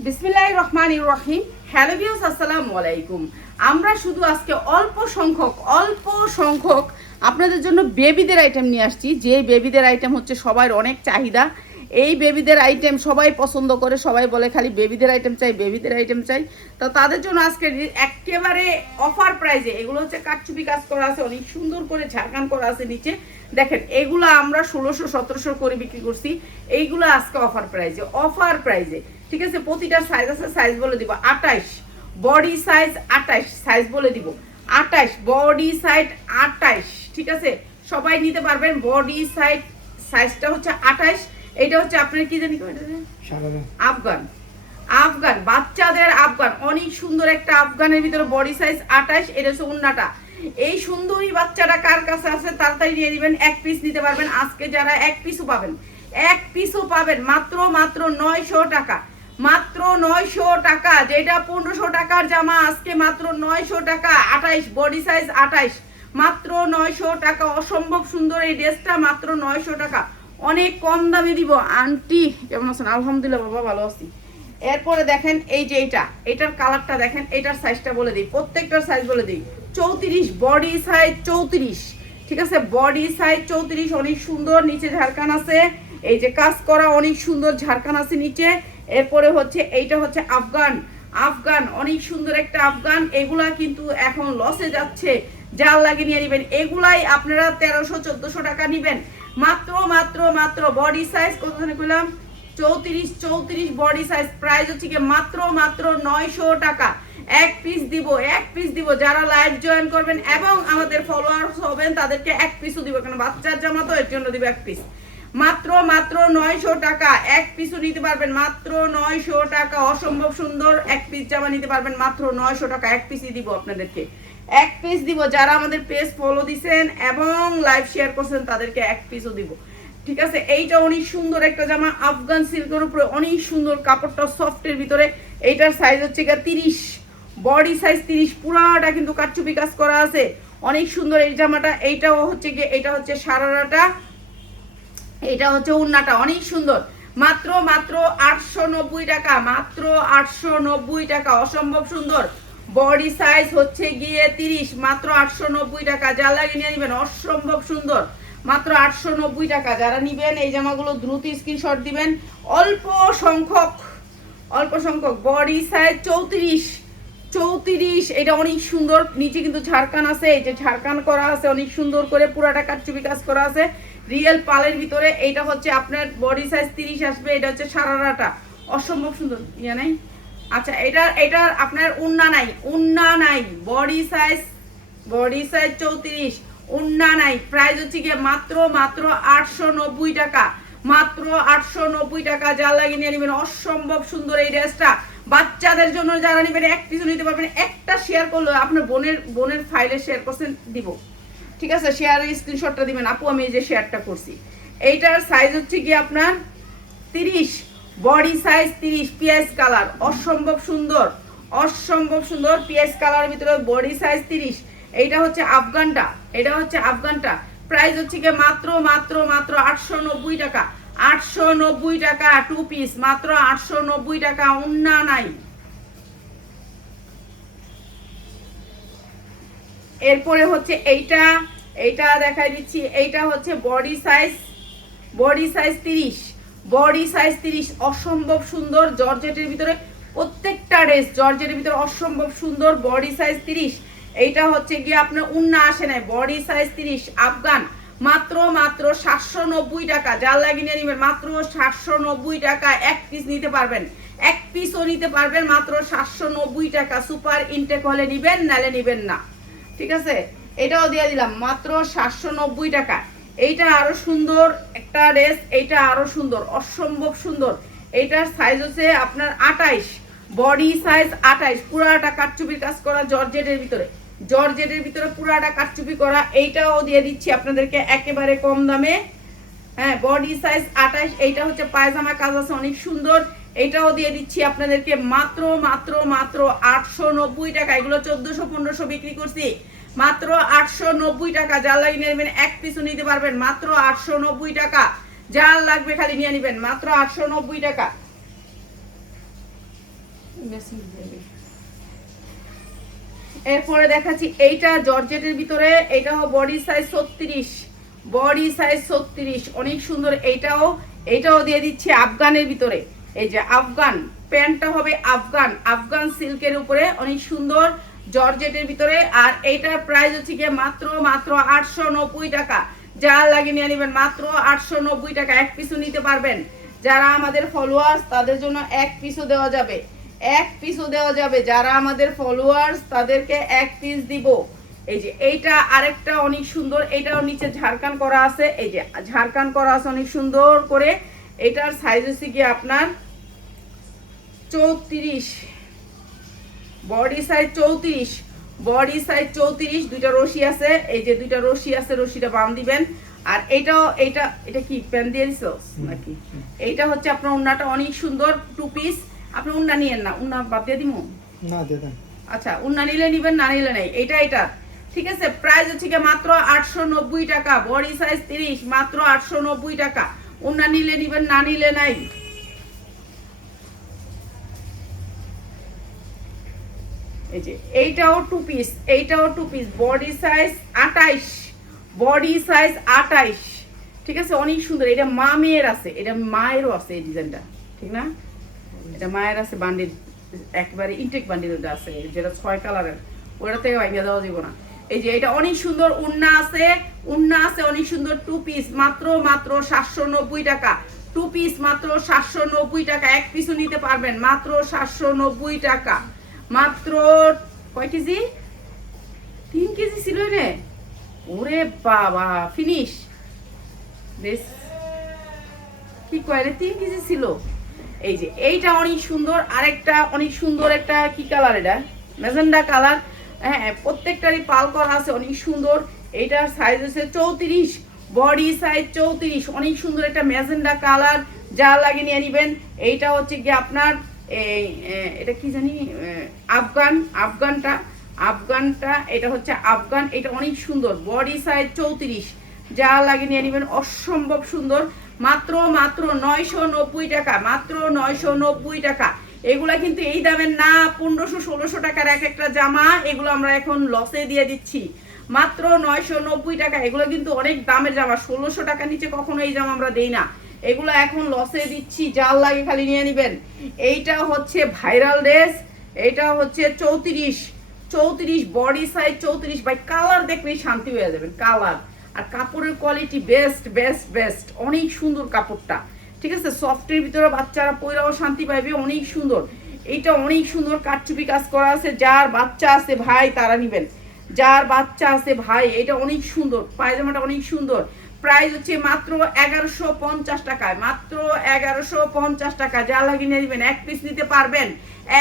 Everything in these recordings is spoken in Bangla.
বিসমিল্লাহির রহমানির রহিম। হ্যালো ভিউয়ার্স, আসসালামু আলাইকুম। আমরা শুধু আজকে অল্প সংখ্যক আপনাদের জন্য বেবিদের আইটেম নিয়ে আসছি। যে বেবিদের আইটেম হচ্ছে সবার অনেক চাহিদা। এই বেবিদের আইটেম সবাই পছন্দ করে, সবাই বলে খালি বেবিদের আইটেম চাই, বেবিদের আইটেম চাই। তো তাদের জন্য আজকে একেবারে অফার প্রাইজে এগুলো হচ্ছে কাটচুপি কাজ করা আছে, অনেক সুন্দর করে ঝাড়খান করা আছে নিচে। দেখেন এগুলো আমরা 1600-1700 করে বিক্রি করছি, এইগুলো আজকে অফার প্রাইজে ঠিক আছে। প্রতিটার সাইজ আছে, সাইজ বলে দিব 28, বডি সাইজ 28, সাইজ বলে দিব 28, বডি সাইজ 28 ঠিক আছে। সবাই নিতে পারবেন। বডি সাইজটা হচ্ছে 28। এটা হচ্ছে আপনার কি জানি আফগান বাচ্চাদের আফগান, অনেক সুন্দর একটা আফগানের ভিতরে বডি সাইজ 28। এটা হচ্ছে উন্নাটা। এই সুন্দরী বাচ্চাটা কার কাছে আছে তাড়াতাড়ি নিয়ে নেবেন, এক পিস নিতে পারবেন। আজকে যারা এক পিসও পাবেন মাত্র 900 টাকা, মাত্র 900 টাকা। যেটা 1500 টাকার জামা আজকে মাত্র 900 টাকা। 28, বডি সাইজ 28, মাত্র 900 টাকা। অসম্ভব সুন্দর এই ড্রেসটা, মাত্র 900 টাকা। অনেক কম দামে দিব। আন্টি কেমন আছেন? আলহামদুলিল্লাহ বাবা, ভালো আছি। এরপরে দেখেন এই যে এটার কালারটা দেখেন, এটার সাইজটা বলে দিই, প্রত্যেকটার সাইজ বলে দিই। 34, বডি সাইজ 34 ঠিক আছে। বডি সাইজ 34, অনেক সুন্দর। নিচে ঝাড়খান আছে, এই যে কাজ করা অনেক সুন্দর ঝাড়খান আছে নিচে। এরপরে হচ্ছে এইটা হচ্ছে আফগান, অনেক সুন্দর একটা আফগান। এগুলা কিন্তু এখন লসে যাচ্ছে, জাল লাগিয়ে নিয়ে নেবেন। এগুলাই আপনারা 1300-1400 টাকা নেবেন। মাত্র বডি সাইজ কত বললাম? 34 বডি সাইজ। প্রাইস হচ্ছে কি মাত্র 900 টাকা। এক পিস দিব। যারা লাইভ জয়েন করবেন এবং আমাদের ফলোয়ার্স হবেন তাদেরকে এক পিসও দিব, কারণ বাচ্চার জামা তো, এর জন্য দিব এক পিস। মাত্র 900 টাকা। এক পিসও নিতে পারবেন মাত্র 900 টাকা। অসম্ভব সুন্দর এক পিস জামা নিতে পারবেন মাত্র 900 টাকা। এক পিসই দিব আপনাদেরকে, এক পিস দিব। যারা আমাদের পেজ ফলো দিছেন এবং লাইভ শেয়ার করছেন তাদেরকে এক পিসও দিব ঠিক আছে। এইটা অনেক সুন্দর একটা জামা, আফগান সিল্কের উপরে, অনেক সুন্দর। কাপড়টা সফটের ভিতরে। এইটার সাইজ হচ্ছে 30, বডি সাইজ 30। পুরাটা কিন্তু কাটচুপি কাজ করা আছে, অনেক সুন্দর এই জামাটা। এইটাও হচ্ছে এটা হচ্ছে সারারাটা, এটা হচ্ছে উন্নাটা, অনেক সুন্দর। মাত্র 890 টাকা, মাত্র 890 টাকা। অসম্ভব সুন্দর। বডি সাইজ হচ্ছে 30, মাত্র 890 টাকা। যা লাগে নিয়ে নেবেন, অসম্ভব সুন্দর। মাত্র 890 টাকা। যারা নিবেন এই জামাগুলো দ্রুত স্ক্রিনশট দিবেন। অল্প সংখ্যক। বডি সাইজ 34, এটা অনেক সুন্দর। নিচে কিন্তু ঝাড়খান আছে, এই যে ঝাড়খান করা আছে অনেক সুন্দর করে, পুরাটা কাটচুপি কাজ করা আছে রিয়েল পালের ভিতরে। এইটা হচ্ছে আপনার বডি সাইজ 30 আসবে। এটা হচ্ছে সারারাটা, অসম্ভব সুন্দর। ইয়া নাই, আচ্ছা এটা আপনার উন্না নাই। বডি সাইজ 34, উন্না নাই। প্রাইস হচ্ছে গিয়ে মাত্র 890 টাকা, মাত্র 890 টাকা। যা লাগে নিয়ে নেবেন। অসম্ভব সুন্দর এই ড্রেসটা বাচ্চাদের জন্য। যারা নেবেন এক পিছু নিতে পারবেন। একটা শেয়ার করলে আপনার বোনের ফাইলে শেয়ার করছেন দিব ঠিক আছে। শেয়ারের স্ক্রিনশটটা দিবেন, আপু আমি এই যে শেয়ারটা করছি। এইটার সাইজ হচ্ছে কি আপনার 30, বডি সাইজ 30, পিএস কালার। অসম্ভব সুন্দর পিএস কালারের ভিতরে বডি সাইজ 30। এইটা হচ্ছে আফগানটা। প্রাইস হচ্ছে কি মাত্র 890 টাকা, 890 টাকা। টু পিস মাত্র 890 টাকা। উন্না নাই। এরপরে হচ্ছে এইটা দেখাই দিচ্ছি। এইটা হচ্ছে বডি সাইজ 30, বডি সাইজ 30। অসম্ভব সুন্দর জর্জেটের ভিতরে, প্রত্যেকটা ড্রেস জর্জেটের ভিতরে অসম্ভব সুন্দর। Body size 30। এইটা হচ্ছে গিয়ে আপনার উন্না আসে নাই। Body size 30, Afghan. মাত্র 790 টাকা। যার লাগিয়ে নিয়ে নেবেন মাত্র 790 টাকা। এক পিস নিতে পারবেন, এক পিসও নিতে পারবেন মাত্র 790 টাকা। সুপার ইনটেক হলে নিবেন, নালে নিবেন না ঠিক আছে। এটাও দিয়ে দিলাম মাত্র 790 টাকা। এইটা আরো সুন্দর একটা ড্রেস, এইটা আরো সুন্দর, অসম্ভব সুন্দর। এইটার সাইজ হচ্ছে আপনার 28, বডি সাইজ 28। পুরাটা কাটচুপির কাজ করা জর্জেটের ভিতরে পুরাটা কাটচুপি করা। এইটাও দিয়ে দিচ্ছি আপনাদেরকে একেবারে কম দামে। হ্যাঁ, বডি সাইজ 28। এইটা হচ্ছে পায়জামা কাজ আছে, অনেক সুন্দর। এইটাও দিয়ে দিচ্ছি আপনাদেরকে মাত্র 890 টাকা। এগুলো 1400-1500 বিক্রি করছি, মাত্র 890 টাকা। যার লাগে নেবেন এক পিসও নিতে পারবেন মাত্র 890 টাকা। যার লাগবে খালি নিয়ে নেবেন মাত্র 890 টাকা। এরপরে দেখাচ্ছি এইটা জর্জেটের ভিতরে, এটাও বডি সাইজ 36, বডি সাইজ 36, অনেক সুন্দর। এইটাও দিয়ে দিচ্ছি আফগানের ভিতরে। এই যে আফগান প্যান্টটা হবে আফগান সিল্কের উপরে, অনেক সুন্দর জর্জেটের ভিতরে। আর এইটার প্রাইস হচ্ছে গিয়ে মাত্র 890 টাকা। যা লাগে নিয়ে নেবেন, মাত্র 890 টাকা। এক পিসও নিতে পারবেন। যারা আমাদের ফলোয়ার্স তাদের জন্য এক পিসও দেওয়া যাবে, এক পিসও দেওয়া যাবে। যারা আমাদের ফলোয়ার্স তাদেরকে এক পিস দিব। এই যে এইটা আরেকটা অনেক সুন্দর, এটাও নিচে ঝাড়খান করা আছে। এই যে ঝাড়খান করা আছে অনেক সুন্দর করে। এটার সাইজ হচ্ছে কি আপনার 34, বডি সাইজ 34, বডি সাইজ 34। দুইটা রশি আছে, এই যে দুইটা রশি আছে, রশিটা বাম দিবেন। আর এটা কি প্যান দিয়ে দিছো নাকি? এইটা হচ্ছে আপনার উন্নাটা অনেক সুন্দর, 2 পিস। আপনি উন্না নিয়েন না, উন্না বাদ দিয়ে দিমু না, দিয়ে দেন। আচ্ছা, উন্না নিলে নিবেন, না নিলে নাই। এটা ঠিক আছে। প্রাইস হচ্ছে কি মাত্র 890 টাকা, বডি সাইজ 30, মাত্র 890 টাকা। উন্না নিলে নিবেন, না নিলে নাই। এই যে এইটাও 2 পিস, এইটাও 2 piece, body size 28, body size 28। ঠিক আছে, অনেক সুন্দর। এটা মা মেয়ের আছে, এটা মায়েরও আছে এই ডিজাইনটা, ঠিক না? এটা মায়ের আছে বান্ডিল, একবারে ইনটেক বান্ডিলটা আছে, যেটা 6 কালারের, ওটা থেকে ভাঙিয়ে দেওয়া যাব না। এই যে এটা অনেক সুন্দর উন্না আছে, অনেক সুন্দর 2 পিস, মাত্র 790 টাকা। 2 পিস মাত্র 790 টাকা। এক পিসও নিতে পারবেন, মাত্র 790 টাকা। মাত্র কয় কেজি? 3 কেজি ছিল রে। ওরে বাবা, ফিনিশ বেশ, কি কয় রে, 3 কেজি ছিল। এই যে এইটা অনেক সুন্দর, আরেকটা অনেক সুন্দর একটা কি কালার, এটা ম্যাজেন্ডা কালার। হ্যাঁ, প্রত্যেকটারই পাল করা আছে, অনেক সুন্দর। এইটার সাইজ হচ্ছে 34, বডি সাইজ 34, অনেক সুন্দর একটা ম্যাজেন্ডা কালার। যা লাগে নিয়ে নিবেন। এইটা হচ্ছে কি আপনার এটা কি জানি, আফগানটা এটা হচ্ছে আফগান। এটা অনেক সুন্দর, বডি সাইজ 34। যা লাগে নিয়ে নিবেন, অসম্ভব সুন্দর। মাত্র 990 টাকা, মাত্র 990 টাকা। এগুলা কিন্তু এই দামের না, 1500-1600 টাকার এক একটা জামা। এগুলো আমরা এখন লসে দিয়ে দিচ্ছি, মাত্র 990 টাকা। এগুলো কিন্তু অনেক দামের জামা, 1600 টাকা নিচে কখনো এই জামা আমরা দেই না। এগুলো এখন লসে দিচ্ছি, যার লাগে খালি নিয়ে নিবেন। এইটা হচ্ছে ভাইরাল ড্রেস, এটা হচ্ছে 34, বডি সাইজ 34। ভাই কালার দেখলেই শান্তি হয়ে যাবেন, কালার আর কাপড়ের কোয়ালিটি বেস্ট, অনেক সুন্দর কাপড়টা। ঠিক আছে, সফটের ভিতরে বাচ্চারা পয়রাও শান্তি পাইবে, অনেক সুন্দর। এইটা অনেক সুন্দর, কাটচুপি কাজ করা আছে। যার বাচ্চা আছে ভাই তারা নিবেন, যার বাচ্চা আছে ভাই। এটা অনেক সুন্দর, পায়জামাটা অনেক সুন্দর। প্রাইস হচ্ছে মাত্র 1150 টাকায়, মাত্র 1150 টাকা। যা লাগিয়ে নিয়ে নেবেন, এক পিস নিতে পারবেন,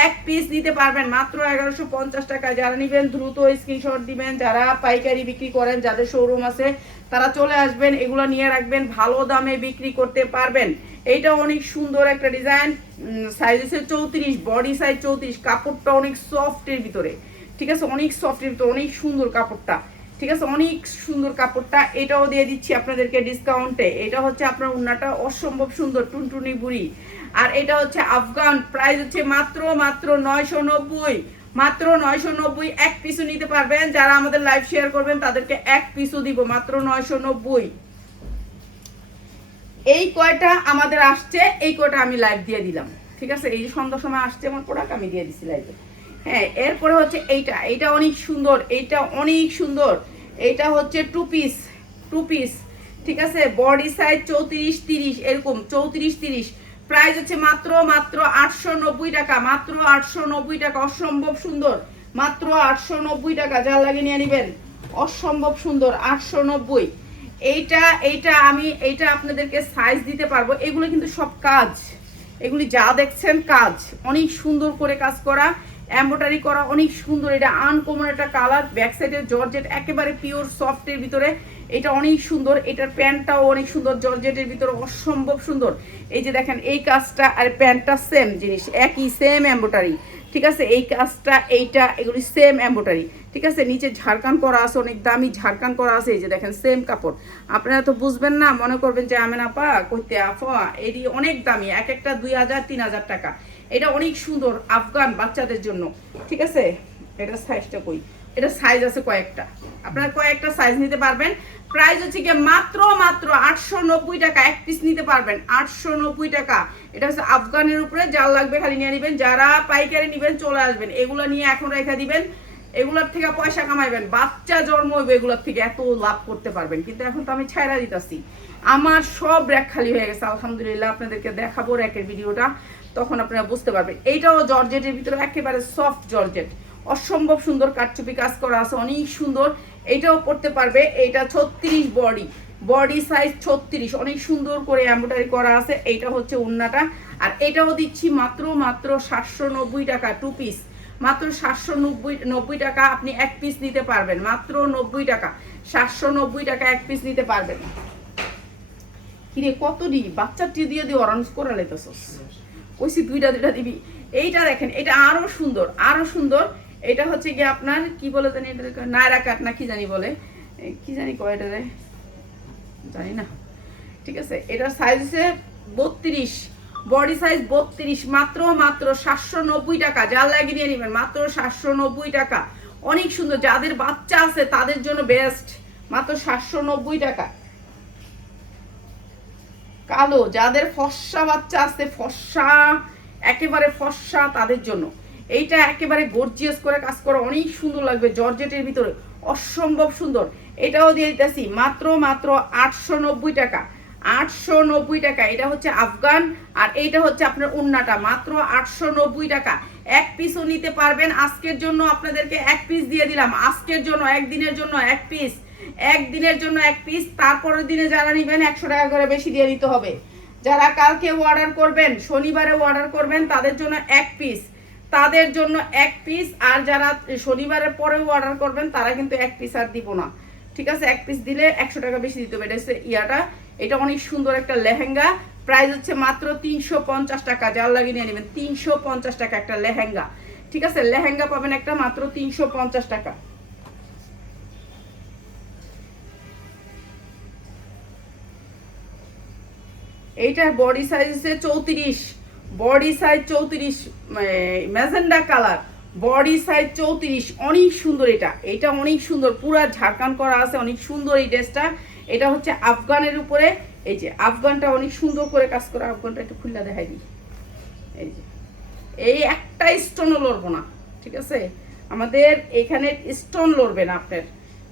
এক পিস নিতে পারবেন, মাত্র 1150 টাকা। যারা নেবেন দ্রুত স্ক্রিনশট দিবেন। যারা পাইকারি বিক্রি করেন, যাদের শোরুম আছে, তারা চলে আসবেন, এগুলো নিয়ে রাখবেন, ভালো দামে বিক্রি করতে পারবেন। এইটা অনেক সুন্দর একটা ডিজাইন, সাইজ হচ্ছে 34, বডি সাইজ 34। কাপড়টা অনেক সফটের ভিতরে, ঠিক আছে, অনেক সফটের ভিতরে, অনেক সুন্দর কাপড়টা। ঠিক আছে, অনেক সুন্দর কাপড়টা। এটাও দিয়ে দিচ্ছি আপনাদেরকে ডিসকাউন্টে। এটা হচ্ছে আপনার উন্নাটা অসম্ভব সুন্দর, টুনটুনি বুড়ি। আর এটা হচ্ছে আফগান, প্রাইস হচ্ছে মাত্র 990, মাত্র 990। এক পিসও নিতে পারবেন। যারা আমাদের লাইভ শেয়ার করবেন তাদেরকে এক পিসও দিব, মাত্র 990। এই কয়টা আমাদের আসছে, এই কয়টা আমি লাইভ দিয়ে দিলাম। ঠিক আছে, এই যে সন্ধ্যার সময় আসছে আমার প্রোডাক্ট, আমি দিয়ে দিচ্ছি লাইভে। হ্যাঁ, এরপরে হচ্ছে এইটা অনেক সুন্দর, এইটা অনেক সুন্দর। এইটা হচ্ছে 2 পিস, ঠিক আছে, বডি সাইজ 34-30, এরকম 34-30। প্রাইস হচ্ছে মাত্র 890 টাকা, মাত্র 890 টাকা। অসম্ভব সুন্দর, মাত্র 890 টাকা। যা লাগে নিয়ে নেবেন, অসম্ভব সুন্দর, 890। এইটা আমি আপনাদেরকে সাইজ দিতে পারবো। এগুলো কিন্তু সব কাজ, এগুলি যা দেখছেন কাজ, অনেক সুন্দর করে কাজ করা, এমব্রয়ডারি করা, অনেক সুন্দর। এটা আনকমন একটা কালার, ব্যাক সাইডের জর্জেট, একেবারে পিওর সফটের ভিতরে। এটা অনেক সুন্দর। এটার প্যান্টটাও অনেক সুন্দর, জর্জেটের ভিতরে, অসম্ভব সুন্দর। এই যে দেখেন, এই কাজটা আর প্যান্টটা সেম জিনিস, একই সেম এমব্রয়ডারি। ঠিক আছে, এই কাজটা, এগুলি সেম এমব্রয়ডারি। ঠিক আছে, নিচে ঝাড়খান করা আছে, অনেক দামি ঝাড়খান করা আছে। এই যে দেখেন সেম কাপড়, আপনারা তো বুঝবেন না, মনে করবেন যে আমেন আপা কইতে আপা এটি অনেক দামি, এক একটা 2000-3000 টাকা। এটা অনেক সুন্দর আফগান বাচ্চাদের জন্য। ঠিক আছে, এটা সাইজটা কই, এটা সাইজ আছে কয়েকটা, আপনারা কয়েকটা সাইজ নিতে পারবেন। প্রাইস হচ্ছে গিয়ে মাত্র 890 টাকা, এক পিস নিতে পারবেন 890 টাকা। এটা হচ্ছে আফগানের উপরে, যার লাগবে খালি নিয়ে নেবেন, যারা পাইকারি নেবেন চলে আসবেন, এগুলো নিয়ে এখন রেখে দিবেন, এগুলোর থেকে পয়সা কামাইবেন, বাচ্চা জন্ম হইবে এগুলোর থেকে, এত লাভ করতে পারবেন। কিন্তু এখন তো আমি ছাইরা দিতেছি, আমার সব র্যাক খালি হয়ে গেছে আলহামদুলিল্লাহ। আপনাদেরকে দেখাবো র্যাকের ভিডিওটা, তখন আপনারা বুঝতে পারবেন। এইটাও জর্জেটের ভিতরে একেবারে সফট জর্জেট, অসম্ভব সুন্দর কাটচুপি কাজ করা আছে, অনেক সুন্দর। এইটাও পড়তে পারবে, এইটা 36 বডি সাইজ 36, অনেক সুন্দর করে এমব্রয়ডারি করা আছে। এইটা হচ্ছে ওড়নাটা, আর এটাও দিচ্ছি মাত্র 790 টাকা, 2 পিস, মাত্র 790 টাকা। আপনি এক পিস নিতে পারবেন মাত্র 90 টাকা, 790 টাকা এক পিস নিতে পারবেন। কিরে কত দিবি, বাচ্চাটি দিয়ে দিয়ে অরেঞ্জ করে লেতেছস, কইছি দুইটা দিবি। এইটা দেখেন, এটা আরো সুন্দর, আরো সুন্দর। এটা হচ্ছে গিয়ে আপনার কি বলে জানি, এটা নায়রা কাট না কি জানি বলে, কি জানি কয় এটা জানি না। ঠিক আছে, এটার সাইজ হচ্ছে 32, বডি সাইজ 32, মাত্র 790 টাকা। যার লাগিয়ে নিয়ে নেবেন মাত্র 790 টাকা, অনেক সুন্দর। যাদের বাচ্চা আছে তাদের জন্য বেস্ট, মাত্র 790 টাকা। কালো, যাদের ফর্সা বাচ্চা আছে, ফর্সা একেবারে ফর্সা, তাদের জন্য এইটা একেবারে গর্জিয়াস করে কাজ করা, অনেক সুন্দর লাগবে, জর্জেটের ভিতরে অসম্ভব সুন্দর। এটাও দিয়ে দিতেছি মাত্র 890 টাকা, 890 টাকা। এটা হচ্ছে আফগান, আর এইটা হচ্ছে আপনার ওড়নাটা, মাত্র 890 টাকা। এক পিসও নিতে পারবেন। আজকের জন্য আপনাদেরকে এক পিস দিয়ে দিলাম, আজকের জন্য একদিনের জন্য এক পিস, একদিনের জন্য এক পিস। তারপরের দিনে যারা নেবেন 100 টাকা করে বেশি দিয়ে দিতে হবে। যারা কালকে অর্ডার করবেন, শনিবারে অর্ডার করবেন, তাদের জন্য এক পিস, তাদের জন্য এক পিস। আর যারা শনিবারের পরেও অর্ডার করবেন তারা কিন্তু এক পিস আর দিব না। ঠিক আছে, এক পিস দিলে 100 টাকা বেশি দিতে হবে। এটা হচ্ছে ইয়াটা, এটা অনেক সুন্দর একটা লেহেঙ্গা, প্রাইস হচ্ছে মাত্র 350 টাকা। যার লাগিয়ে নিয়ে নেবেন 350 টাকা একটা লেহেঙ্গা। ঠিক আছে, লেহেঙ্গা পাবেন একটা মাত্র 350 টাকা। এইটার বডি সাইজ হচ্ছে 34, body size 34, magenta colour, body size 34, অনেক সুন্দর। এটা অনেক সুন্দর, পুরা ঝাড়খান করা আছে, অনেক সুন্দর এই ড্রেসটা। এটা হচ্ছে আফগানের উপরে, এই যে আফগানটা অনেক সুন্দর করে কাজ করা। আফগানটা একটু খুলে দেখাই দিই, এই যে এই একটা স্টোনও লড়বো না। ঠিক আছে, আমাদের এখানে স্টোন লড়বে না, আপনার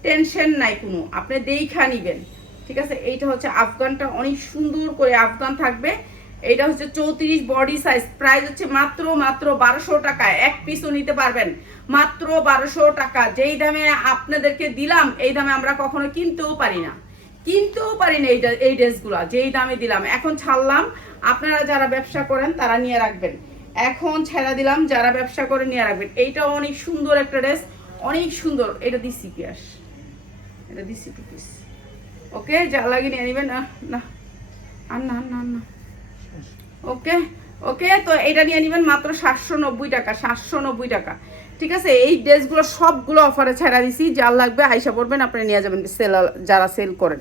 টেনশন নাই কোনো, আপনি দেইখা নিবেন। ঠিক আছে, এইটা হচ্ছে আফগানটা, অনেক সুন্দর করে আফগান থাকবে। এটা হচ্ছে 34 বডি সাইজ, প্রাইস হচ্ছে মাত্র 1200 টাকা। এক পিসও নিতে পারবেন মাত্র 1200 টাকা। যেই দামে আপনাদেরকে দিলাম এই দামে আমরা কখনো কিনতেও পারি না, কিনতেও পারি না এই ড্রেসগুলা যেই দামে দিলাম। এখন ছাড়লাম, আপনারা যারা ব্যবসা করেন তারা নিয়ে রাখবেন, এখন ছেড়ে দিলাম, যারা ব্যবসা করে নিয়ে রাখবেন। এইটা অনেক সুন্দর একটা ড্রেস, অনেক সুন্দর। এটা দিচ্ছি পিয়াস, এটা দিচ্ছি 2 পিস। ওকে, যা লাগিয়ে নিয়ে নেবেন। না না আর না না না, ওকে ওকে। তো এটা নিয়ে নেবেন মাত্র 790 টাকা, 790 টাকা। ঠিক আছে, এই ড্রেসগুলো সবগুলো অফারে ছেড়া দিছি, যার লাগবে আইসা পড়বেন, আপনি নিয়ে যাবেন, যারা সেল করেন।